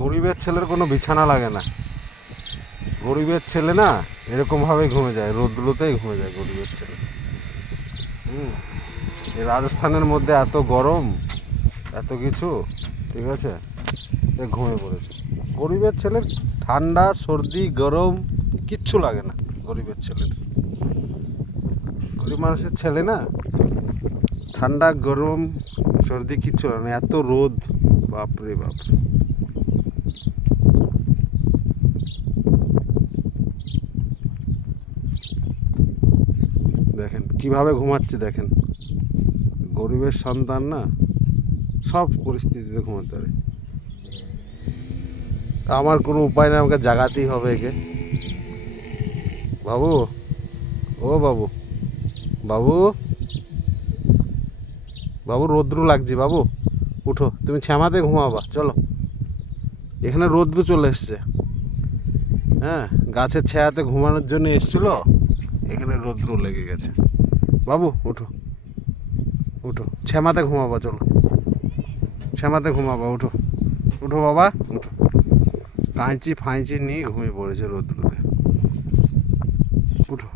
গরিবের ছেলের কোনো বিছানা লাগে না। গরিবের ছেলে না এরকমভাবেই ঘুমে যায়, রোদ্রুতেই ঘুমে যায় গরিবের ছেলে। এই রাজস্থানের মধ্যে এত গরম, এত কিছু, ঠিক আছে, এ ঘুমিয়ে পড়েছে। গরিবের ছেলের ঠান্ডা সর্দি গরম কিচ্ছু লাগে না গরিবের ছেলের। গরিব মানুষের ছেলে না ঠান্ডা গরম সর্দি কিচ্ছু লাগে না, এত রোদ, বাপরে বাপ। দেখেন কিভাবে ঘুমাচ্ছে, দেখেন গরিবের সন্তান না সব পরিস্থিতিতে ঘুমাতে পারে। আমার কোনো উপায় নেই, আমাকে জাগাতেই হবে একে। বাবু, ও বাবু, বাবু, বাবু রৌদ্র লাগছে, বাবু উঠো, তুমি ছামাতে ঘুমাবা, চলো। এখানে রৌদ্র চলে এসছে, হ্যাঁ, গাছের ছায়াতে ঘুমানোর জন্য এসছিল, এখানে রৌদ্র লেগে গেছে। বাবু উঠো, উঠো, ছামাতে ঘুমাবা, চলো ছামাতে ঘুমাবা, উঠো, উঠো বাবা, উঠো। কাঁচি ফাঁচি নিয়ে ঘুমিয়ে পড়েছে রৌদ্রতে, উঠো।